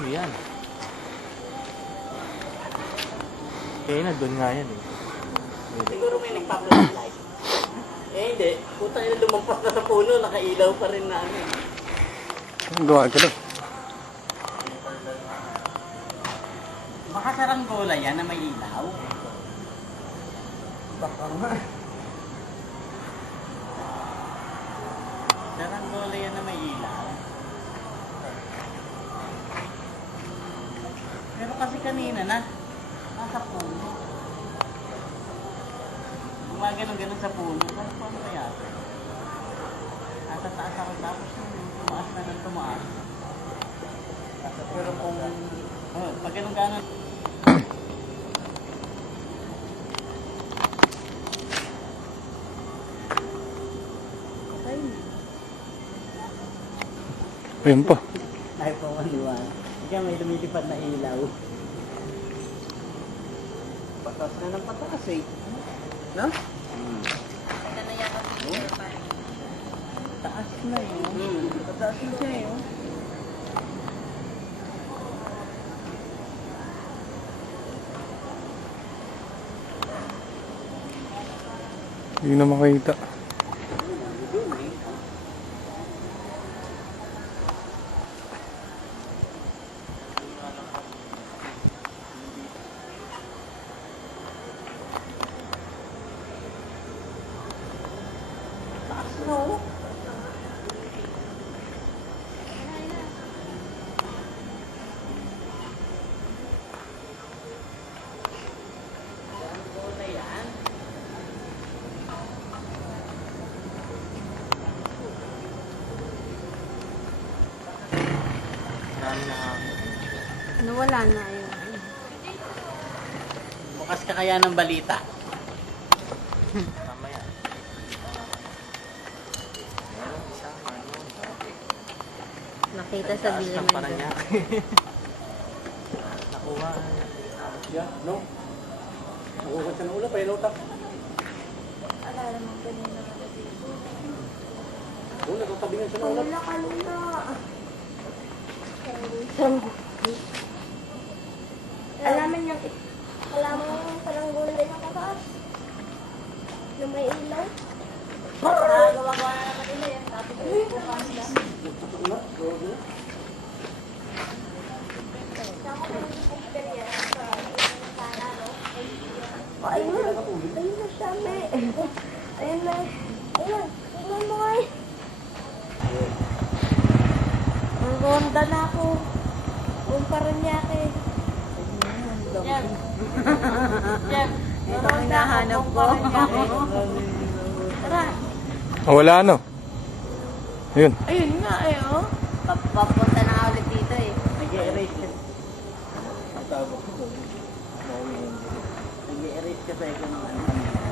Marami yan. Kaya na, doon nga yan eh. Siguro may nagpa-flashlight. Eh hindi, puta yun lumampas na sa puno, nakailaw pa rin na ano. Gawa ka doon. Baka saranggola yan na may ilaw. Baka nga. Saranggola yan na may ilaw. Pero kasi kanina na, nasa puno. Gumaganon-ganon sa puno. Paano kaya? Nasa taas ako tapos tumaas na ng tumaas. Pero kung, pag ganun-ganon, Ayun pa. ay po maniwala. Ikaw may lumilipad na ilaw. Patas na ng patas eh. No? Taas na yun. Pataas na siya yun. Hindi na makita. No. Marami na hangin. Nawala na yun. Bukas ka kaya ng balita. Tama yan. Meron isang ano, Nakita sa taas ng Bilaman. Paranaque. Nakuha. Yeah, no. Nakuha siya ng ulo, pailotak. Alala mo kanina ka dito. Oo, nagkakabingan siya ng ulo. Wala ka na. Alaman niyang alaman mo palang gulay na kataas. Yung may ilaw. Gawa-gawa na naman nila yan. Tapos bukas na. Ayun na. Ayun na siya, me. Ayun na. Ayun. Tingnan mo nga eh. Ang ronda na ako. Ang Paranaque. Yan. Yan. Ito ang hinahanap ko. Tara. Ah, wala ano. Ayun. Ayun nga, ayun. Papunta na ulit dito eh. Nag-i-erase ka. Nag-i-erase ka sa ikaw ng ano.